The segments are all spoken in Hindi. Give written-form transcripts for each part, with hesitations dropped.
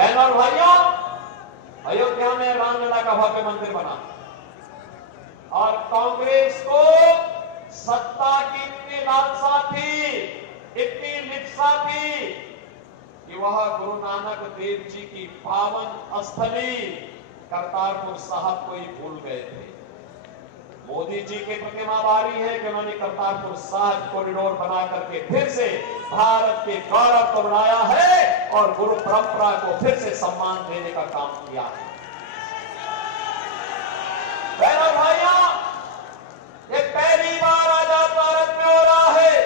बहनों और भाइयों, अयोध्या में रामलला का भव्य मंदिर बना और कांग्रेस को सत्ता की इतनी लालसा थी, इतनी लिप्सा थी कि वह गुरु नानक देव जी की पावन स्थली करतारपुर साहब को ही भूल गए थे। मोदी जी की प्रतिमा बारी है कि उन्होंने करतारपुर साहब कॉरिडोर बना करके फिर से भारत के गौरव को बढ़ाया है और गुरु परंपरा को फिर से सम्मान देने का काम किया है। बहनों भाइयों, ये पहली बार आजाद भारत में हो रहा है,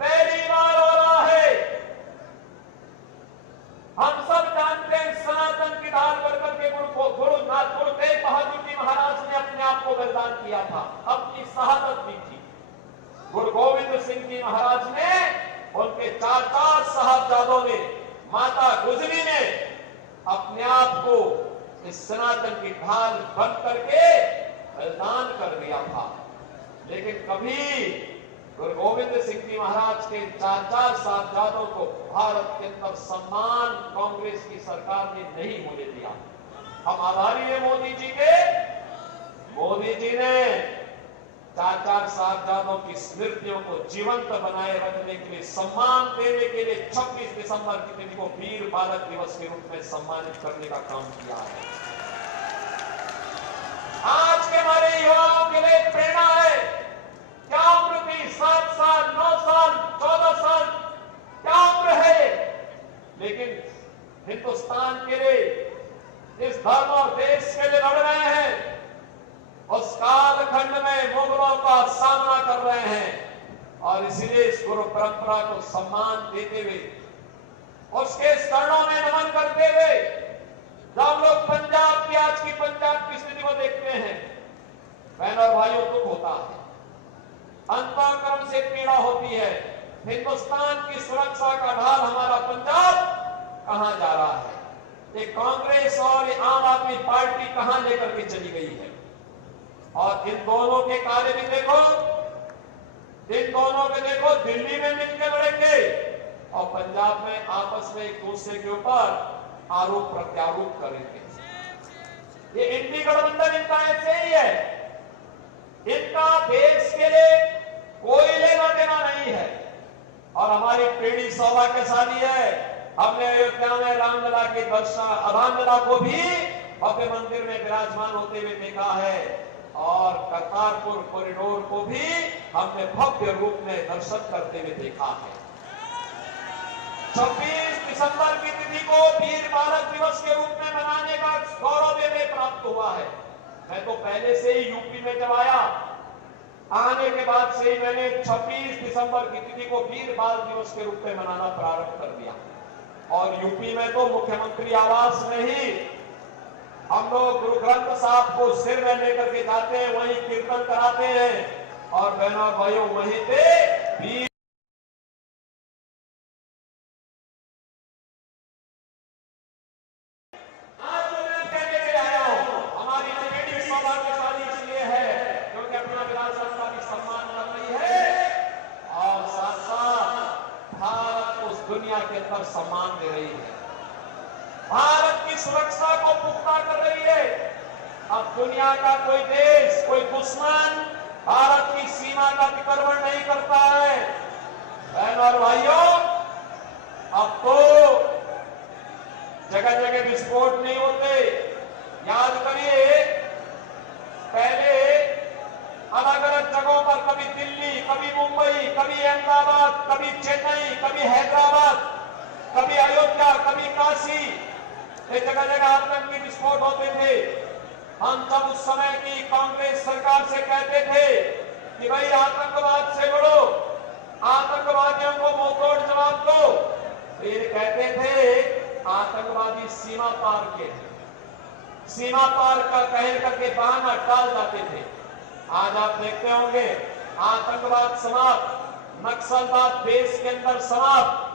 पहली बार हो रहा है। हम सब जानते हैं सनातन की ढाल बढ़कर के गुरु तेग बहादुर जी महाराज ने अपने आप को बलिदान किया था, अपनी शहादत दी थी। गुरु गोविंद सिंह जी महाराज ने, उनके चार साहबजादों ने, माता गुजरी ने अपने आप को इस सनातन की ढाल बन करके बलिदान कर दिया था। लेकिन कभी गुरु गोविंद सिंह जी महाराज के चार साहबजादों को भारत के अंदर सम्मान कांग्रेस की सरकार ने नहीं होने दिया। हम आभारी हैं मोदी जी के। मोदी जी ने चार साहबजादों की स्मृतियों को जीवंत बनाए रखने के लिए, सम्मान देने के लिए 26 दिसंबर की तिथि को वीर बालक दिवस के रूप में सम्मानित करने का काम किया है। आज के हमारे युवाओं के लिए प्रेरणा है। क्या उम्र थी? 7 साल, 9 साल, 14 साल, क्या उम्र है? लेकिन हिंदुस्तान के लिए, इस धर्म और देश के लिए लड़ रहे हैं। उस कालखंड में मुगलों का सामना कर रहे हैं और इसलिए इस गुरु परंपरा को सम्मान देते हुए, उसके चरणों में नमन करते हुए, जब हम लोग पंजाब की, आज की पंजाब की स्थिति को देखते हैं, बहनों और भाइयों, दुख होता है, अंतःकरण से पीड़ा होती है। हिंदुस्तान की सुरक्षा का ढाल हमारा पंजाब कहां जा रहा है? ये कांग्रेस और ये आम आदमी पार्टी कहां लेकर के चली गई है? और इन दोनों के कार्य भी देखो, इन दोनों के देखो, दिल्ली में मिलकर लड़ेंगे और पंजाब में आपस में एक दूसरे के ऊपर आरोप प्रत्यारोप करेंगे। ये इंडी गठबंधन इनका ऐसे ही है। इनका देश के लिए कोई लेना देना नहीं है और हमारी पीढ़ी सौभाग्यशाली है। हमने अयोध्या में रामलला के दर्शन, रामलला को भी भव्य मंदिर में विराजमान होते हुए देखा है और करतारपुर कॉरिडोर को भी हमने भव्य रूप में दर्शन करते हुए देखा है। 26 दिसंबर की तिथि को वीर बालक दिवस के रूप में मनाने का गौरव हमें प्राप्त हुआ है। मैं तो पहले से ही यूपी में जब आया, आने के बाद से ही मैंने 26 दिसंबर की तिथि को वीर बाल दिवस के रूप में मनाना प्रारंभ कर दिया और यूपी में तो मुख्यमंत्री आवास में ही हम लोग गुरु ग्रंथ साहब को सिर में लेकर के जाते हैं, वहीं कीर्तन कराते हैं और बहनों भाइयों, वहीं पे वीर दुनिया के अंदर सम्मान दे रही है, भारत की सुरक्षा को पुख्ता कर रही है। अब दुनिया का कोई देश, कोई दुश्मन भारत की सीमा का अतिक्रमण नहीं करता है। बहनों और भाइयों, अब तो जगह जगह विस्फोट नहीं होते। याद करिए, पहले अलग अलग जगहों पर, कभी दिल्ली, कभी मुंबई, कभी अहमदाबाद, कभी चेन्नई, कभी हैदराबाद, कभी अयोध्या, कभी काशी, एक जगह जगह आतंकी विस्फोट होते थे। हम सब उस समय की कांग्रेस सरकार से कहते थे कि भाई आतंकवाद से लड़ो, आतंकवादियों को मुंहतोड़ जवाब दो। फिर कहते थे आतंकवादी सीमा पार के, सीमा पार का कह करके बहाना टाल जाते थे। आज आप देखते होंगे आतंकवाद समाप्त, नक्सलवाद देश के अंदर समाप्त,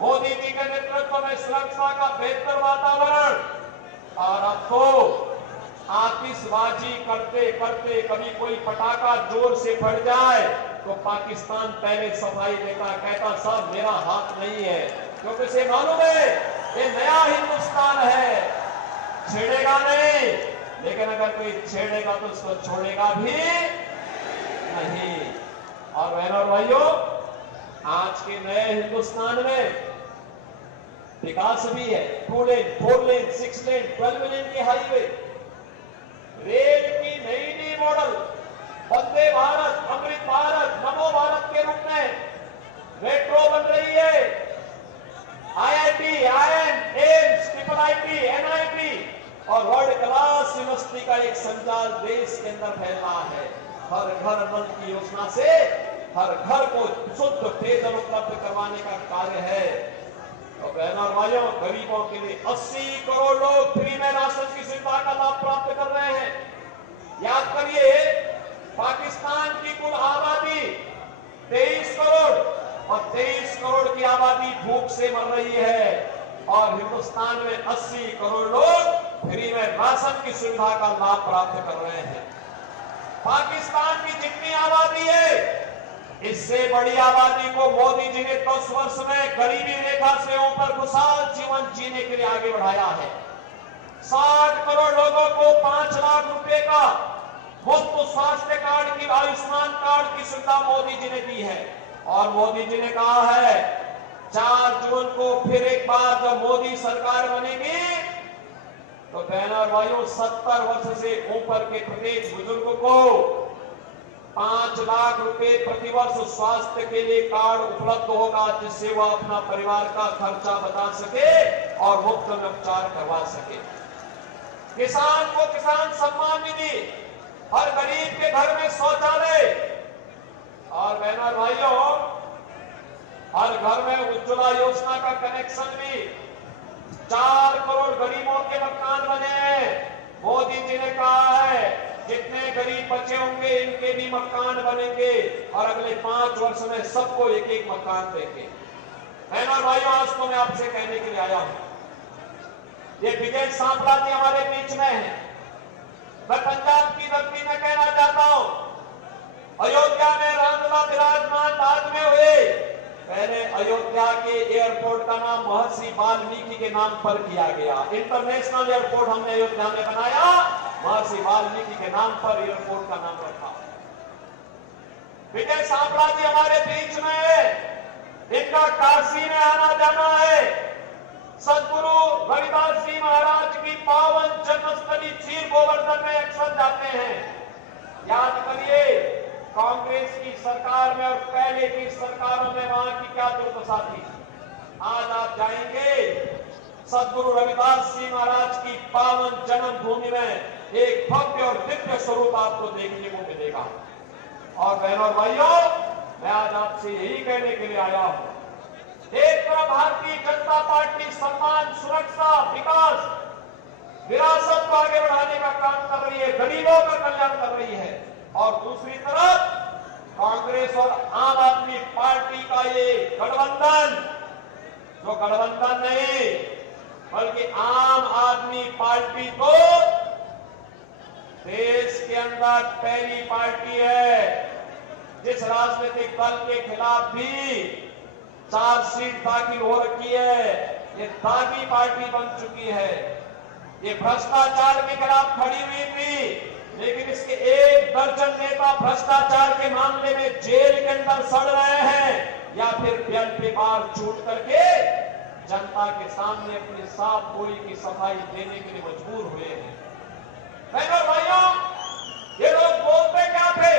मोदी जी के नेतृत्व में सुरक्षा का बेहतर वातावरण और अब तो आतिशबाजी करते करते कभी कोई पटाखा जोर से फट जाए तो पाकिस्तान पहले सफाई देता, कहता साहब मेरा हाथ नहीं है, क्योंकि इसे मालूम है ये नया छेड़ेगा नहीं, लेकिन अगर कोई छेड़ेगा तो उसको छोड़ेगा भी नहीं। और बहनों और भाइयों, आज के नए हिंदुस्तान में विकास भी है। 2 लेन, 4 लेन, 6 लेन, 12 लेन की हाईवे, रेल की नई मॉडल, वंदे भारत, अमृत भारत, नमो भारत के रूप में मेट्रो बन रही है। IIT, IIM, AIIMS, IIT, NIT और वर्ल्ड क्लास यूनिवर्सिटी का एक संचार देश के अंदर फैल रहा है। हर घर नल की योजना से हर घर को शुद्ध पेयजल उपलब्ध करवाने का कार्य है। तो बहनों और भाइयों, गरीबों के लिए 80 करोड़ लोग फ्री में राशन की सुविधा का लाभ प्राप्त कर रहे हैं। याद करिए, पाकिस्तान की कुल आबादी 23 करोड़ और 23 करोड़ की आबादी भूख से मर रही है, और हिंदुस्तान में 80 करोड़ लोग फ्री में राशन की सुविधा का लाभ प्राप्त कर रहे हैं। पाकिस्तान की जितनी आबादी है, इससे बड़ी आबादी को मोदी जी ने 10 वर्ष में गरीबी रेखा से ऊपर खुशहाल जीवन जीने के लिए आगे बढ़ाया है। 60 करोड़ लोगों को 5 लाख रुपए का मुफ्त स्वास्थ्य कार्ड की, आयुष्मान कार्ड की सुविधा मोदी जी ने दी है। और मोदी जी ने कहा है 4 जून को फिर एक बार जब मोदी सरकार बनेगी तो बहनों और भाइयों, 70 वर्ष से ऊपर के प्रत्येक बुजुर्ग को 5 लाख रुपए प्रतिवर्ष स्वास्थ्य के लिए कार्ड उपलब्ध होगा, जिससे वह अपना परिवार का खर्चा बचा सके और मुफ्त में उपचार करवा सके। किसान को किसान सम्मान निधि, हर गरीब के घर में शौचालय, और बहनों और भाइयों, हर घर में उज्ज्वला योजना का कनेक्शन भी। 4 करोड़ गरीबों के मकान बने हैं। मोदी जी ने कहा है जितने गरीब बचे होंगे इनके भी मकान बनेंगे, और अगले 5 वर्ष में सबको एक एक मकान देंगे। बहनों और भाइयों, आज तो मैं आपसे कहने के लिए आया हूं, ये विजय सांपला जी हमारे बीच में है। मैं पंजाब की धरती में कहना चाहता हूं, अयोध्या में रामलला विराजमान बाद में हुए। पहले अयोध्या के एयरपोर्ट का नाम महर्षि वाल्मीकि के नाम पर किया गया। इंटरनेशनल एयरपोर्ट हमने अयोध्या में बनाया, महर्षि वाल्मीकि के नाम पर एयरपोर्ट का नाम रखा। विजय सांपला जी हमारे बीच में है, इनका काशी में आना जाना है। सदगुरु रविदास जी महाराज की पावन जन्मस्थली चीर गोवर्धन में अक्सर जाते हैं। याद करिए, कांग्रेस की सरकार में और पहले की सरकारों में वहां की क्या दुर्दशा थी। आज आप जाएंगे, सदगुरु रविदास जी महाराज की पावन जन्मभूमि में एक भव्य और दिव्य स्वरूप आपको देखने को मिलेगा। और बहनों और भाइयों, मैं आज आपसे यही कहने के लिए आया हूं, एक तरफ भारतीय जनता पार्टी सम्मान, सुरक्षा, विकास, विरासत को आगे बढ़ाने का काम कर रही है, गरीबों का कल्याण कर रही है, और दूसरी तरफ कांग्रेस और आम आदमी पार्टी का ये गठबंधन, जो गठबंधन नहीं बल्कि आम आदमी पार्टी तो देश के अंदर पहली पार्टी है जिस राजनीतिक दल के खिलाफ भी चार्जशीट दाखिल हो रखी है। ये दागी पार्टी बन चुकी है। ये भ्रष्टाचार के खिलाफ खड़ी हुई थी, लेकिन इसके 1 दर्जन नेता भ्रष्टाचार के मामले में जेल के अंदर सड़ रहे हैं, या फिर बेल पे बार छूट करके जनता के सामने अपनी साफ बोली की सफाई देने के लिए मजबूर हुए हैं। बहनों भाइयों, ये लोग बोलते क्या थे,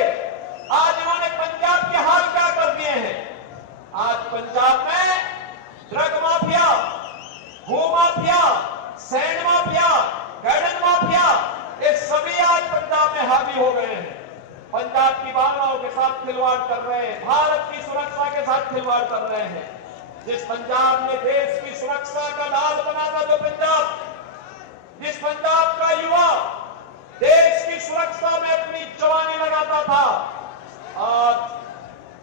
आज इन्होंने पंजाब के हाल क्या कर दिए हैं। आज पंजाब में ड्रग माफिया, भू mafia, sand mafia, garden mafia, ये सभी आज पंजाब में हावी हो गए हैं। पंजाब की भावनाओं के साथ खिलवाड़ कर रहे हैं, भारत की सुरक्षा के साथ खिलवाड़ कर रहे हैं। जिस पंजाब ने देश की सुरक्षा का ढाल बना था, जो पंजाब, जिस पंजाब का युवा देश की सुरक्षा में अपनी जवानी लगाता था, आज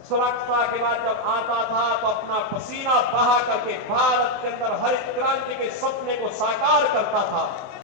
सुरक्षा के बाद जब आता था तो अपना पसीना बहा करके भारत के अंदर हरित क्रांति के सपने को साकार करता था।